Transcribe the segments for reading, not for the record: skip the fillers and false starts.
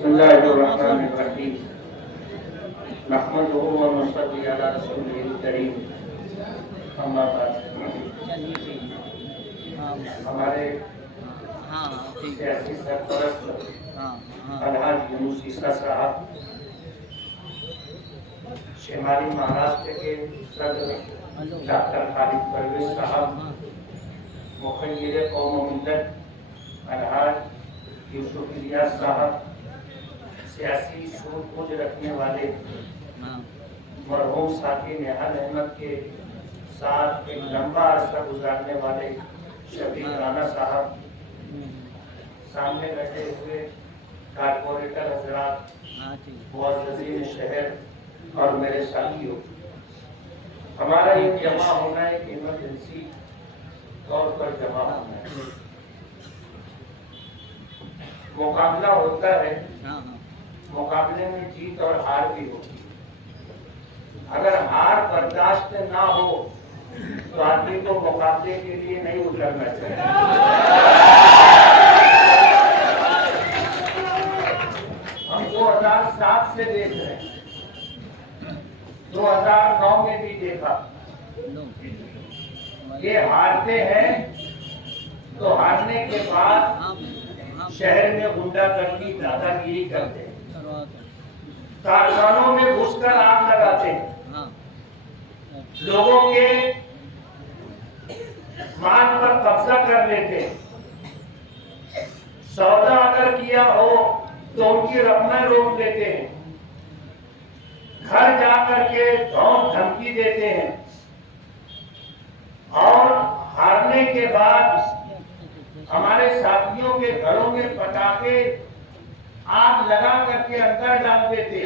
बिस्मिल्लाहिर्रहमानिर्रहीम नहमदुहु व नसल्ली अला रसूलिल करीम। अम्मा बाद। हमारे सियासी सरपरस्त अलहाज यूनुस ईसा साहब, शिमाली महाराष्ट्र के सदर डॉक्टर खालिद परवेज साहब, मुखिर कौम मिल्लत अलहाज यूसुफ इलियास साहब, सियासी सूझबूझ रखने वाले मरहूम साथी निहाल अहमद के साथ एक लंबा अरसा गुजारने वाले शफीक राना साहब, सामने बैठे हुए कारपोरेटर हजरात, मुअज़्ज़िज़ीन शहर और मेरे साथियों, हमारा ये जमा होना एक इमरजेंसी तौर पर जमा होना है। मुकाबला होता है, मुकाबले में जीत और हार भी होती है। अगर हार बर्दाश्त ना हो तो आदमी को मुकाबले के लिए नहीं उतरना चाहिए। हम 2007 से देख रहे हैं, 2009 में भी देखा, ये हारते हैं तो हारने के बाद शहर में गुंडागर्दी, दादागिरी करते हैं, कारखानों में घुसकर आग लगाते हैं, लोगों के माल पर कब्जा कर लेते हैं, सौदा अगर किया हो तो उनकी रकमें रोक देते हैं, घर जाकर के धौंस धमकी देते हैं और हारने के बाद हमारे साथियों के घरों में पटाखे आग लगा करके अंदर डाल देते।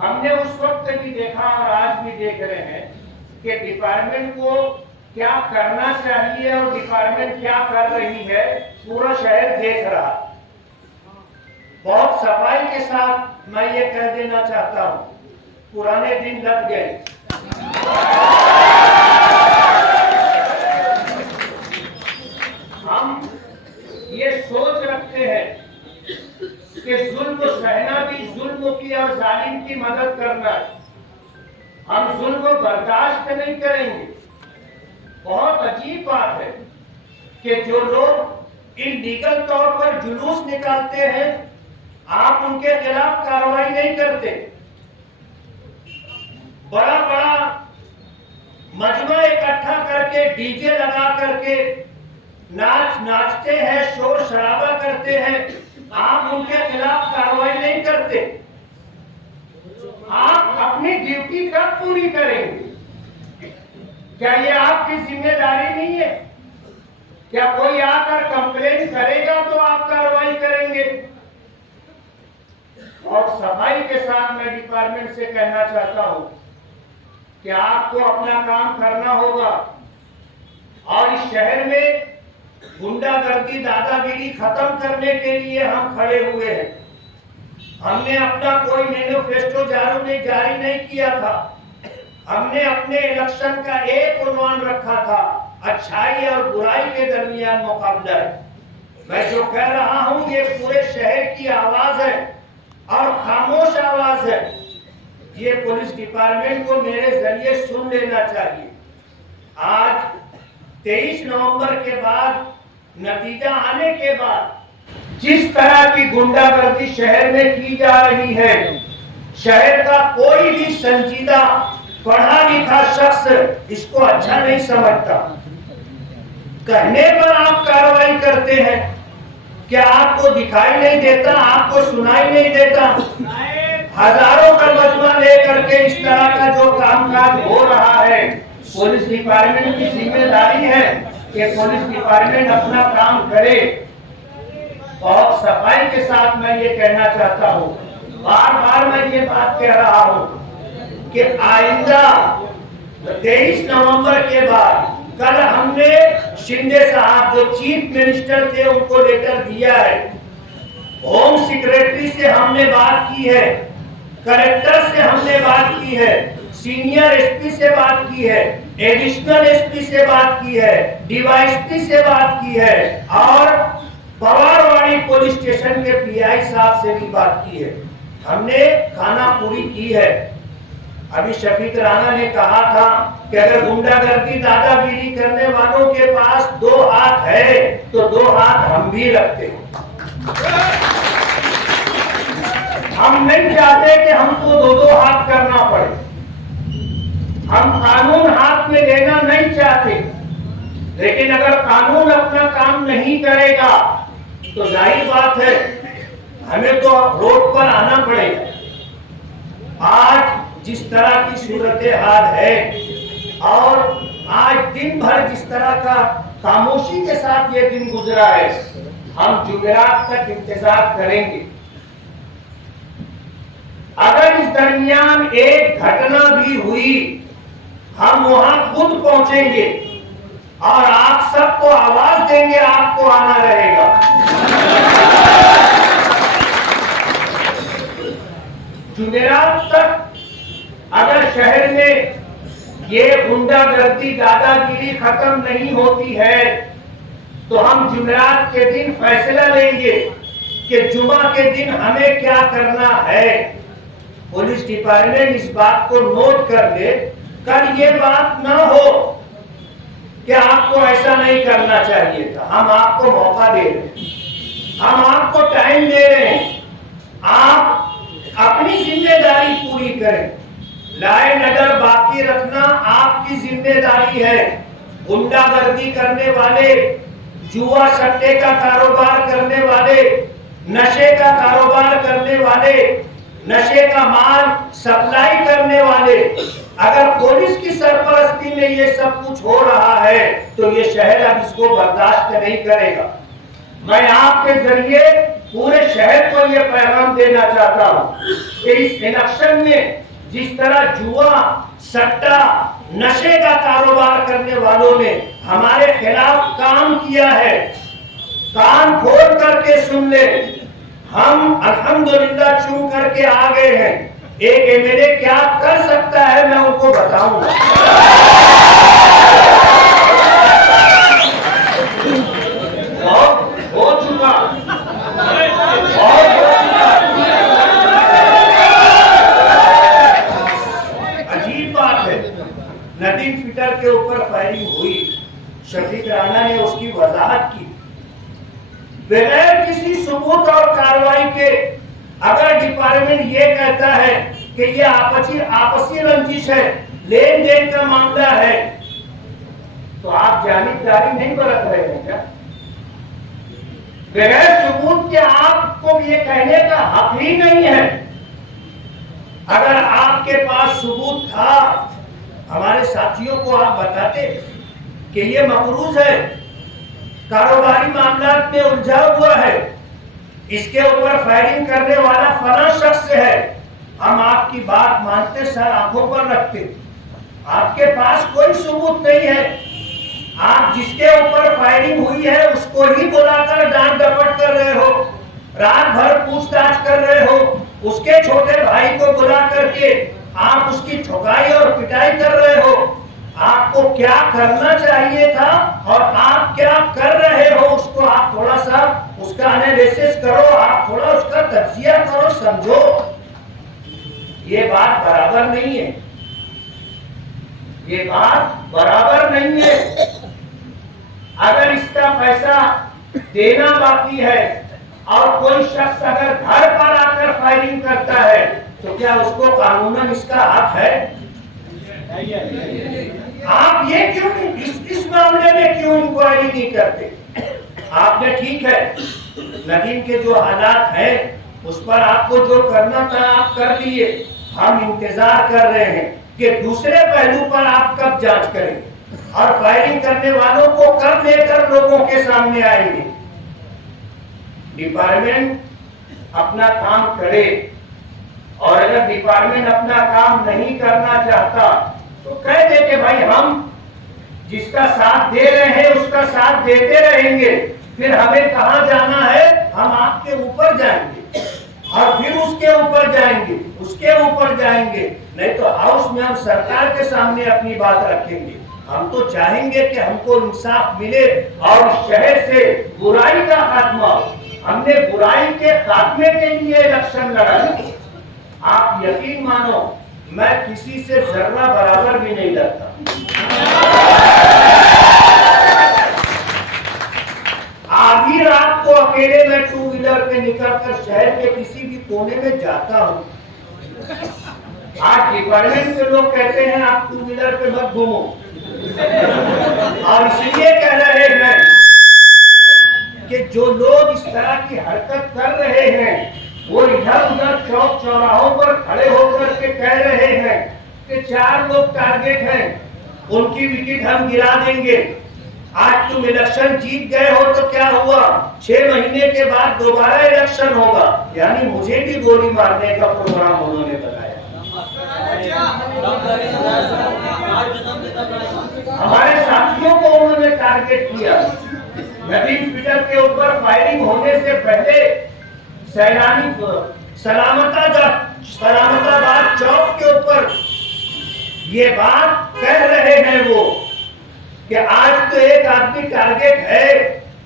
हमने उस वक्त भी देखा और आज भी देख रहे हैं कि डिपार्टमेंट को क्या करना चाहिए और डिपार्टमेंट क्या कर रही है, पूरा शहर देख रहा। बहुत सफाई के साथ मैं ये कह देना चाहता हूं, पुराने दिन लग गए। हम ये सोच रखते हैं कि जुल्म सहना भी जुल्म की और जालिम की मदद करना है। हम जुल्म बर्दाश्त नहीं करेंगे। बहुत अजीब बात है कि जो लोग इल्लीगल तौर पर जुलूस निकालते हैं, आप उनके खिलाफ कार्रवाई नहीं करते। बड़ा बड़ा मजमा इकट्ठा करके डीजे लगा करके नाचते हैं, शोर शराबा करते हैं, आप उनके खिलाफ कार्रवाई नहीं करते। आप अपनी ड्यूटी कब पूरी करेंगे? क्या ये आपकी जिम्मेदारी नहीं है? क्या कोई आकर कंप्लेन करेगा तो आप कार्रवाई करेंगे? और सफाई के साथ मैं डिपार्टमेंट से कहना चाहता हूं कि आपको अपना काम करना होगा और इस शहर में गुंडागर्दी, दादागिरी खत्म करने के लिए हम खड़े हुए हैं। हमने अपना कोई मैनिफेस्टो जारी नहीं किया था। हमने अपने इलेक्शन का एक उन्वान रखा था, अच्छाई और बुराई के दरमियान मुकाबला है। मैं जो कह रहा हूं ये पूरे शहर की आवाज है और खामोश आवाज है। ये पुलिस डिपार्टमेंट को मेरे जरिए सुन लेना चाहिए। आज 23 नवंबर के बाद, नतीजा आने के बाद, जिस तरह की गुंडागर्दी शहर में की जा रही है, शहर का कोई भी संजीदा पढ़ा लिखा शख्स इसको अच्छा नहीं समझता। कहने पर आप कार्रवाई करते हैं, क्या आपको दिखाई नहीं देता, आपको सुनाई नहीं देता? हजारों का मजमा लेकर के इस तरह का जो कामकाज हो रहा है, पुलिस डिपार्टमेंट की जिम्मेदारी है कि पुलिस डिपार्टमेंट अपना काम करे। और सफाई के साथ मैं ये कहना चाहता हूँ, बार बार मैं ये बात कह रहा हूँ कि आइंदा 23 नवंबर के बाद, कल हमने शिंदे साहब जो चीफ मिनिस्टर थे उनको लेटर दिया है, होम सेक्रेटरी से हमने बात की है, कलेक्टर से हमने बात की है, सीनियर एसपी से बात की है, एडिशनल एसपी से बात की है, डीवाईएसपी से बात की है और पवारवाड़ी पुलिस स्टेशन के पीआई साहब से भी बात की है, हमने खाना पूरी की है। अभी शफीक राणा ने कहा था कि अगर गुंडागर्दी दादागिरी करने वालों के पास 2 हाथ है तो 2 हाथ हम भी रखते हैं। हम नहीं चाहते कि हमको 2-2 हाथ करना पड़े। हम कानून हाथ में लेना नहीं चाहते, लेकिन अगर कानून अपना काम नहीं करेगा तो जाहिर बात है हमें तो रोड पर आना पड़ेगा। आज जिस तरह की सूरत हाल है और आज दिन भर जिस तरह का खामोशी के साथ ये दिन गुजरा है, हम जुमेरात तक इंतजार करेंगे। अगर इस दरमियान एक घटना भी हुई, हम वहां खुद पहुंचेंगे और आप सबको आवाज देंगे, आपको आना रहेगा। जुमेरात तक अगर शहर में ये गुंडागर्दी दादागिरी खत्म नहीं होती है तो हम जुमेरात के दिन फैसला लेंगे कि जुमा के दिन हमें क्या करना है। पुलिस डिपार्टमेंट इस बात को नोट कर ले, कल ये बात ना हो कि आपको ऐसा नहीं करना चाहिए था। हम आपको मौका दे रहे हैं, हम आपको टाइम दे रहे हैं, आप अपनी जिम्मेदारी पूरी करें। लॉ एंड ऑर्डर बाकी रखना आपकी जिम्मेदारी है। गुंडागर्दी करने वाले, जुआ सट्टे का कारोबार करने वाले, नशे का कारोबार करने वाले, नशे का माल सप्लाई करने वाले, अगर पुलिस की सरपरस्ती में ये सब कुछ हो रहा है तो ये शहर अब इसको बर्दाश्त नहीं करेगा। मैं आपके जरिए पूरे शहर को ये पैगाम देना चाहता हूँ कि इस इलेक्शन में जिस तरह जुआ, सट्टा, नशे का कारोबार करने वालों ने हमारे खिलाफ काम किया है, कान खोल करके सुन ले। हम अल्हम्दुलिल्लाह चुन करके आ गए हैं। एक एमएलए क्या कर सकता है मैं उनको बताऊंगा। हो चुका, अजीब बात है, नदीम फिटर के ऊपर फायरिंग हुई, शफीक राणा ने उसकी वजाहत की बगैर किसी सबूत और कार्रवाई के। अगर डिपार्टमेंट ये कहता है कि ये आपसी रंजिश है, लेन देन का मामला है, तो आप जानिबदारी नहीं बरत रहे हैं क्या? बगैर सबूत के आपको ये कहने का हक ही नहीं है। अगर आपके पास सबूत था, हमारे साथियों को आप बताते कि ये मकरूज है, कारोबारी मामलात में उलझा हुआ है, इसके ऊपर फायरिंग करने वाला फला शख्स है, हम आपकी बात मानते, सर आंखों पर रखते। आपके पास कोई सबूत नहीं है, आप जिसके ऊपर फायरिंग हुई है उसको ही बुलाकर डांट डपट कर रहे हो, रात भर पूछताछ कर रहे हो, उसके छोटे भाई को बुला करके आप उसकी ठुकाई और पिटाई कर रहे हो। आपको क्या करना चाहिए था और आप क्या कर रहे हो, उसको आप थोड़ा सा उसका एनालिसिस करो, आप थोड़ा उसका तज्जिया करो, समझो। ये बात बराबर नहीं है, ये बात बराबर नहीं है। अगर इसका पैसा देना बाकी है और कोई शख्स अगर घर पर आकर फायरिंग करता है तो क्या उसको कानूनन इसका हक है? आप ये क्यों इस मामले में क्यों इंक्वायरी नहीं करते? आपने ठीक है, नदीम के जो हालात हैं उस पर आपको जो करना था आप कर दिए। हम इंतजार कर रहे हैं कि दूसरे पहलू पर आप कब जांच करें और फायरिंग करने वालों को कब लेकर लोगों के सामने आएंगे। डिपार्टमेंट अपना काम करे और अगर डिपार्टमेंट अपना काम नहीं करना चाहता तो कह दे कि भाई हम जिसका साथ दे रहे हैं उसका साथ देते रहेंगे, फिर हमें कहां जाना है, हम आपके ऊपर जाएंगे और फिर उसके ऊपर जाएंगे, उसके ऊपर जाएंगे, नहीं तो हाउस में हम सरकार के सामने अपनी बात रखेंगे। हम तो चाहेंगे कि हमको इंसाफ मिले और शहर से बुराई का खात्मा। हमने बुराई के खात्मे के लिए इलेक्शन लड़ा। आप यकीन मानो, मैं किसी से जर्रा बराबर भी नहीं डरता। आधी रात को अकेले मैं टू व्हीलर पे निकलकर शहर के किसी भी कोने में जाता हूँ। आज डिपार्टमेंट के लोग कहते हैं आप टू व्हीलर पे मत घूमो, और इसलिए कह रहे हैं कि जो लोग इस तरह की हरकत कर रहे हैं वो इधर उधर चौक चौराहों पर खड़े होकर के कह रहे हैं कि 4 लोग टारगेट हैं, उनकी विकेट हम गिरा देंगे। आज तुम इलेक्शन जीत गए हो तो क्या हुआ, 6 महीने के बाद दोबारा इलेक्शन होगा। यानी मुझे भी गोली मारने का प्रोग्राम उन्होंने बताया। हमारे साथियों को उन्होंने टारगेट किया। नदीम पीटर के ऊपर फायरिंग होने से पहले सैलानी सलामताबाद चौक के ऊपर ये बात कह रहे हैं वो कि आज तो एक आदमी टारगेट है,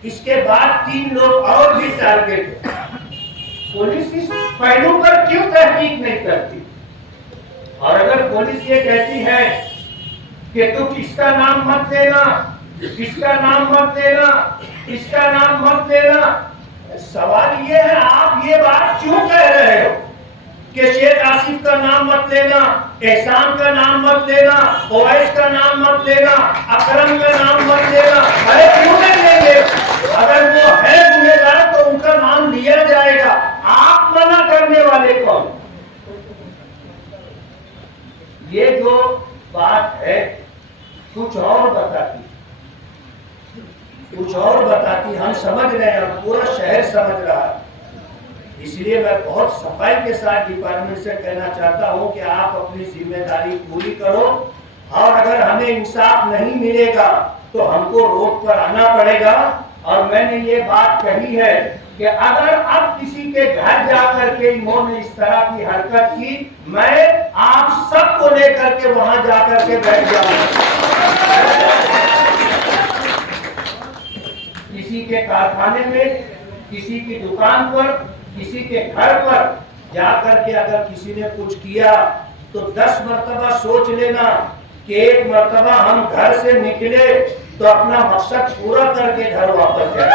इसके बाद 3 लोग और भी टारगेट है। पुलिस इस पहलू पर क्यों तहकीक नहीं करती? और अगर पुलिस ये कहती है कि तू किसका नाम मत लेना, किसका नाम मत लेना, किसका नाम मत लेना, सवाल ये है आप ये बात क्यों कह रहे हो कि शेख आसिफ का नाम मत लेना, एहसान का नाम मत लेना, ओवैस का नाम मत लेना, अकरम का नाम मत लेना? अरे क्यों नहीं लेंगे? अगर वो है गुनहगार तो उनका नाम लिया जाएगा। आप मना करने वाले कौन? ये जो बात है कुछ और बताती, कुछ और बताती। हम समझ रहे हैं, पूरा शहर समझ रहा है। इसलिए मैं बहुत सफाई के साथ डिपार्टमेंट से कहना चाहता हूं कि आप अपनी जिम्मेदारी पूरी करो, और अगर हमें इंसाफ नहीं मिलेगा तो हमको रोड पर आना पड़ेगा। और मैंने ये बात कही है कि अगर अब किसी के घर जाकर के इन्होंने इस तरह की हरकत की, मैं आप सबको लेकर के वहां जाकर के बैठ जाऊंगा। किसी के कारखाने में, किसी की दुकान पर, किसी के घर पर जाकर के अगर किसी ने कुछ किया तो 10 मर्तबा सोच लेना कि एक मर्तबा हम घर से निकले तो अपना मकसद पूरा करके घर वापस जाए।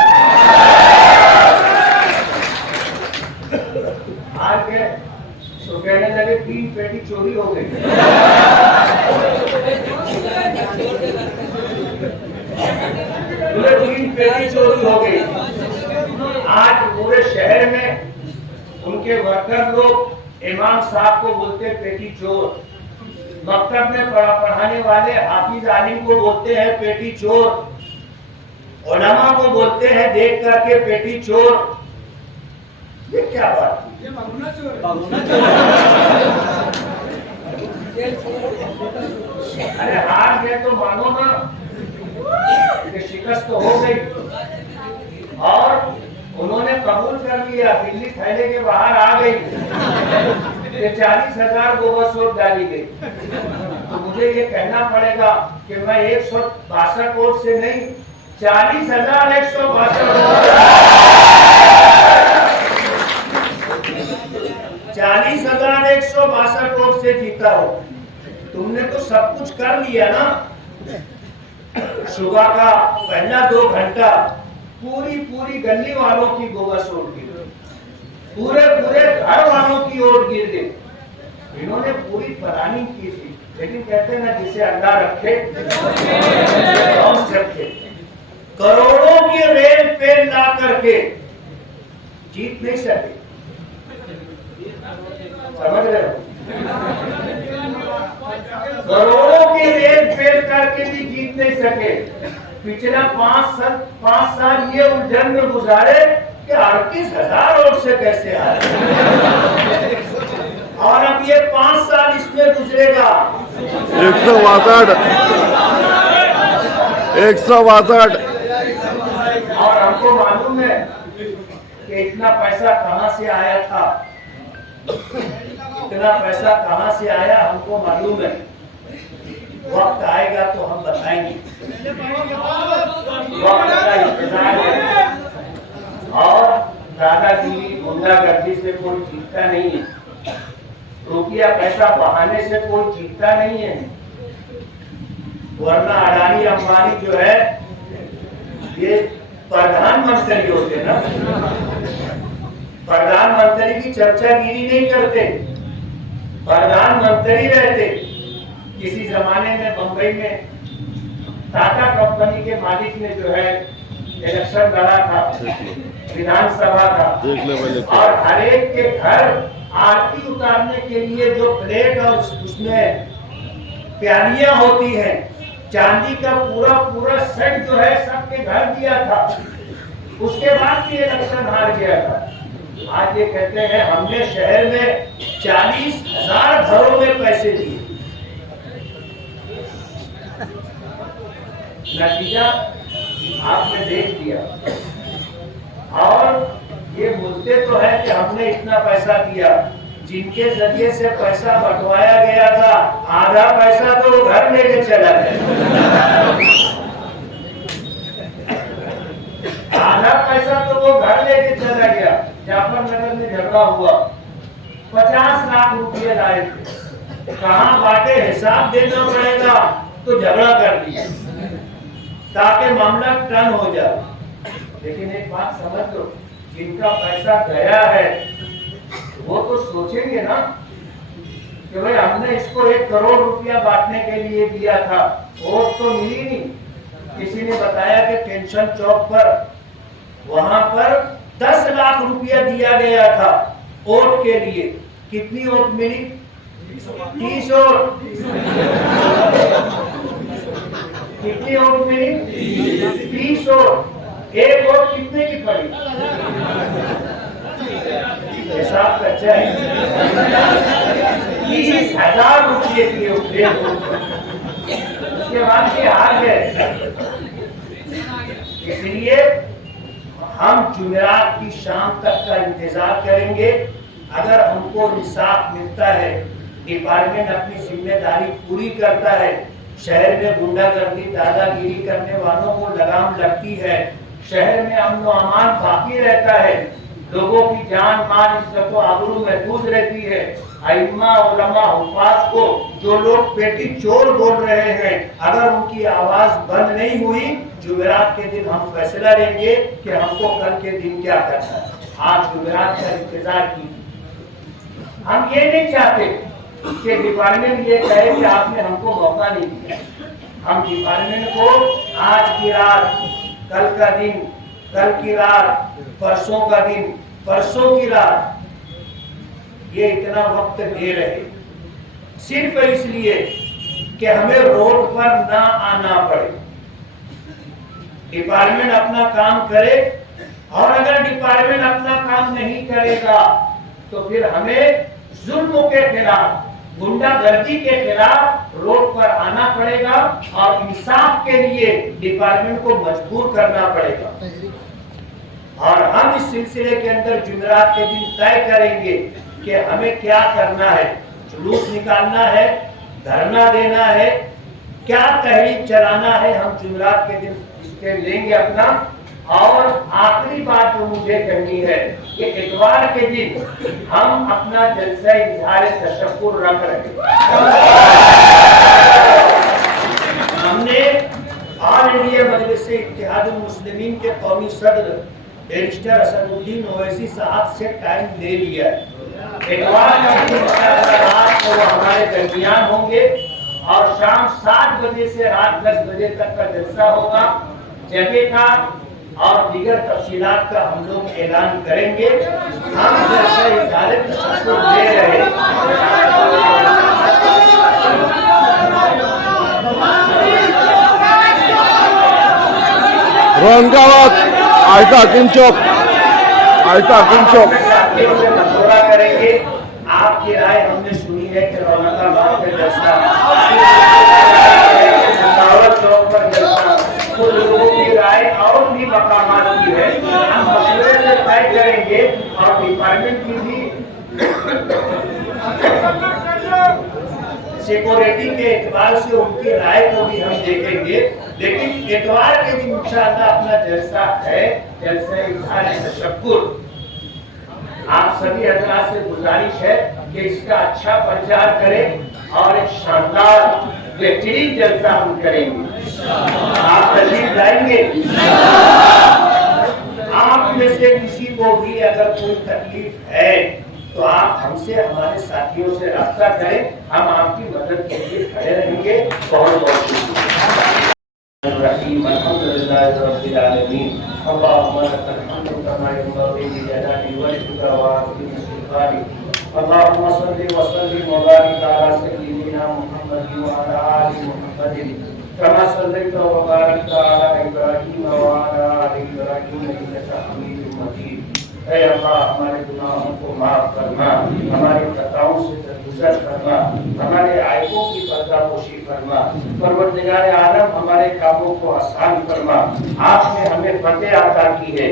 आज के तो कहने लगे 3 पेटी चोरी हो गई। पूरे 3 पेटी चोरी हो गई। आज पूरे शहर में उनके वर्कर लोग इमाम साहब को बोलते पेटी चोर, मकतब में पढ़ाने वाले हाफिज आलिम को बोलते हैं पेटी चोर, उलमा को बोलते हैं देख करके पेटी चोर। ये क्या बात है? ये बागुना चोर। अरे हार गए तो मानो ना कि शिकस्त तो हो गई, और उन्होंने कबूल कर लिया, दिल्ली थैले के बाहर आ गई, 40,000 बोगस वोट डाली गई। तो मुझे ये कहना पड़ेगा कि मैं 162 वोट से नहीं, 40,162 40,162 वोट से जीता हो। तुमने तो सब कुछ कर लिया ना। सुबह का पहला 2 घंटा पूरी गली वालों की बोगस वोट गिर गई, पूरे घर वालों की वोट गिर गई। इन्होंने पूरी प्लानिंग की थी, लेकिन कहते हैं ना जिसे अल्लाह रखे रखे। करोड़ों की रेल पे ला करके जीत नहीं सके। समझ रहे हो? करोड़ों की रेल फेल करके भी जीत नहीं सके। पिछला 5 साल ये उलझन में गुजारे कि 38,000 वोट से कैसे आए, और अब ये 5 साल इसमें गुजरेगा। 162 और हमको मालूम है कि इतना पैसा कहां से आया था, इतना पैसा कहां से आया हमको मालूम है। वक्त आएगा तो हम बताएंगे, वक्त का इंतजार है। और दादागिरी गुंडागर्दी से कोई जीतता नहीं है, रुपया पैसा बहाने से कोई जीतता नहीं है। वरना अडानी अंबानी जो है ये प्रधानमंत्री होते ना, प्रधानमंत्री की चर्चागिरी नहीं करते, प्रधानमंत्री रहते। किसी जमाने में बंबई में टाटा कंपनी के मालिक ने जो है इलेक्शन लड़ा था, विधानसभा का, और हर एक के घर आरती उतारने के लिए जो प्लेट और उसमें प्यालियां होती हैं, चांदी का पूरा पूरा सेट जो है सबके घर दिया था। उसके बाद भी इलेक्शन हार गया था। आज ये कहते हैं हमने शहर में 40,000 घरों में पैसे दिए। नतीजा आपने देख दिया। और ये बोलते तो है कि हमने इतना पैसा दिया, जिनके जरिए से पैसा बंटवाया गया था आधा पैसा तो वो घर लेके चला गया, आधा पैसा तो वो घर लेके चला गया। जाफर नगर में झगड़ा हुआ, 50 लाख रुपये लाए थे, कहाँ बांटे हिसाब देना पड़ेगा, तो झगड़ा कर दिया ताकि मामला टर्न हो जाए। लेकिन एक बात समझ लो, जिनका पैसा गया है वो तो सोचेंगे ना कि भाई हमने इसको 1 करोड़ रुपया बांटने के लिए दिया था, वोट तो मिली नहीं। किसी ने बताया कि टेंशन चौक पर वहां पर 10 लाख रुपया दिया गया था वोट के लिए। कितनी वोट मिली? 30 वोट। कितनी वोट मिली? 30 वोट। एक वोट कितने की पड़ी? हिसाब कच्चा है। 30,000 रुपये की उसके बाद ये हार गए। इसलिए हम जुमेरात की शाम तक का इंतजार करेंगे। अगर हमको इंसाफ मिलता है, डिपार्टमेंट अपनी जिम्मेदारी पूरी करता है, शहर में गुंडागर्दी दादागिरी करने वालों को लगाम लगती है, शहर में अमन व अमान बाकी रहता है, लोगों की जान माल इज्जत व आबरू महफूज रहती है। अइम्मा उलमा हुफाज को जो लोग पेटी चोर बोल रहे हैं, अगर उनकी आवाज बंद नहीं हुई, जुमेरात के दिन हम फैसला लेंगे कि हमको कल के दिन क्या करना है। आज जुमेरात का इंतजार कीजिए। हम ये नहीं चाहते कि डिपार्टमेंट ये कहे कि आपने हमको मौका नहीं दिया। हम डिपार्टमेंट को आज की रात, कल का दिन, कल की रात, परसों का दिन, परसों की रात, ये इतना वक्त दे रहे सिर्फ इसलिए कि हमें रोड पर ना आना पड़े। डिपार्टमेंट अपना काम करे, और अगर डिपार्टमेंट अपना काम नहीं करेगा तो फिर हमें जुल्म के खिलाफ, गुंडागर्दी के खिलाफ रोड पर आना पड़ेगा और इंसाफ के लिए डिपार्टमेंट को मजबूर करना पड़ेगा। और हम इस सिलसिले के अंदर जुमेरात के दिन तय करेंगे कि हमें क्या करना है। जुलूस निकालना है, धरना देना है, क्या तहरीक चलाना है, हम जुमेरात के दिन इसके लेंगे अपना। और आखिरी बात जो मुझे कहनी है कि इतवार के दिन हम अपना जलसा इज़हार तशक्कुर रख रहे हैं। हमने ऑल इंडिया मजलिस इत्तेहादुल मुस्लिमीन के कौमी सदर बैरिस्टर असदुद्दीन ओवैसी साहब से टाइम ले लिया है। इतवार का दिन रात को वो हमारे दरमियान होंगे और शाम 7 बजे से रात 10 बजे तक का जलसा होगा। जगह का और दीगर तफसीलात का हम लोग ऐलान करेंगे। हम जलसा इज़हार तशक्कुर दे रहे हैं। औरंगाबाद आयता हकीम चौक, आयता हकीम चौक मशवरा करेंगे। आपकी राय हमने सुनी है कि औरंगाबाद में जलसा, चौक पर जलसा, तो लोगों की राय और भी मकामात की है, हम मशवरे से तय करेंगे। और डिपार्टमेंट की भी सिक्योरिटी के एतबार से उनकी राय को भी हम देखेंगे, लेकिन एतवार के दिन इंशाअल्लाह अपना जलसा है, जलसा इज़हार तशक्कुर। आप सभी हजरात से गुजारिश है कि इसका अच्छा प्रचार करें और एक शानदार बेहतरीन जलसा हम करेंगे। आप तशरीफ लाएंगे। आप में से किसी को भी अगर कोई तकलीफ है तो आप हमसे, हमारे साथियों से राब्ता करें, हम आपकी मदद के लिए खड़े रहेंगे। बहुत बहुत शुक्रिया। अल्हम्दुलिल्लाह रब्बिल आलमीन। अल्लाहुम्मा लकल हम्दु कमा यंबगी लिजलाली वजहिका व अज़ीम सुल्तानिक। अल्लाहुम्मा सल्लि व सल्लिम व बारिक अला सय्यिदिना मुहम्मदिन व अला आलि मुहम्मदिन कमा सल्लैता व बारकता अला इब्राहीम व अला आलि इब्राहीम इन्नका हमीदुम मजीद। ऐ अल्लाह, हमारे गुनाहों को माफ फरमा, हमारे खताओं से दरगुजर फरमा, हमारे आयबों की पर्दापोशी फरमा। परवरदिगार आलम, हमारे कामों को आसान फरमा। आपने हमें फतेह अता की है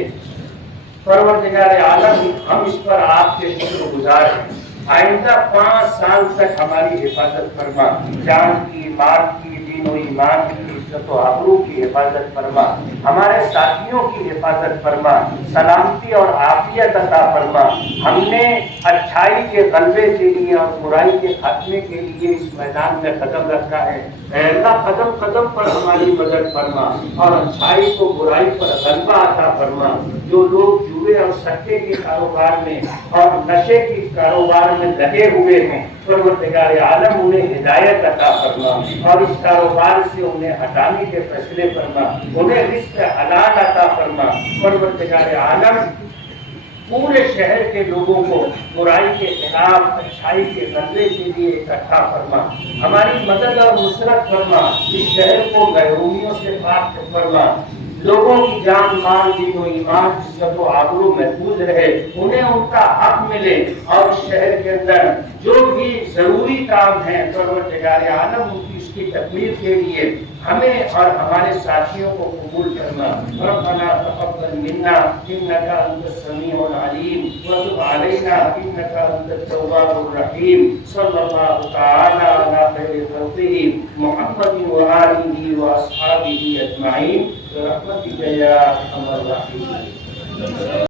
परवरदिगार आलम, हम इस पर आपके शुक्रगुजार हैं। आइंदा 5 साल तक हमारी हिफाजत फरमा, जान की, माल की, दीन और ईमान की, इज्जत और आबरू की हिफाजत फरमा, हमारे साथियों की हिफाजत फरमा, सलामती और आफियत अता फरमा। हमने अच्छाई के गलबे के लिए और बुराई के खात्मे के लिए इस मैदान में कदम रखा है। अल्लाह, कदम कदम पर हमारी मदद फरमा और अच्छाई को बुराई पर गलबा अता फरमा। जो लोग जुए और सट्टे के कारोबार में और नशे के कारोबार में लगे हुए हैं, परवरदिगार आलम उन्हें हिदायत अता फरमा और इस कारोबार से उन्हें हटाने के फैसले फरमा, उन्हें रिज़्क़ हलाल अता फरमा। परवरदिगार आलम, पूरे शहर के लोगों को बुराई के खिलाफ अच्छाई के गलबे के लिए इकट्ठा फरमा, हमारी मदद और नुसरत फरमा। इस शहर को गैरूनियों से पाक फरमा, लोगों की जान, माल, दीन और ईमान, इज्जत और आबरू महफूज रहे, उन्हें उनका हक मिले और शहर के अंदर जो भी जरूरी काम है परवरदिगार आलम उनकी उसकी तकमील के लिए हमें और हमारे साथियों को कबूल करना। रब्बना तक़ब्बल मिन्ना इन्नका अंतस समीउल अलीम व तुब अलैना इन्नका अंतत तव्वाबुर रहीम। सल्लल्लाहु तआला अला खैरि खल्क़िही मुहम्मदिन व आलिही व अस्हाबिही अजमाइन। रहमतिका या अरहमर राहिमीन।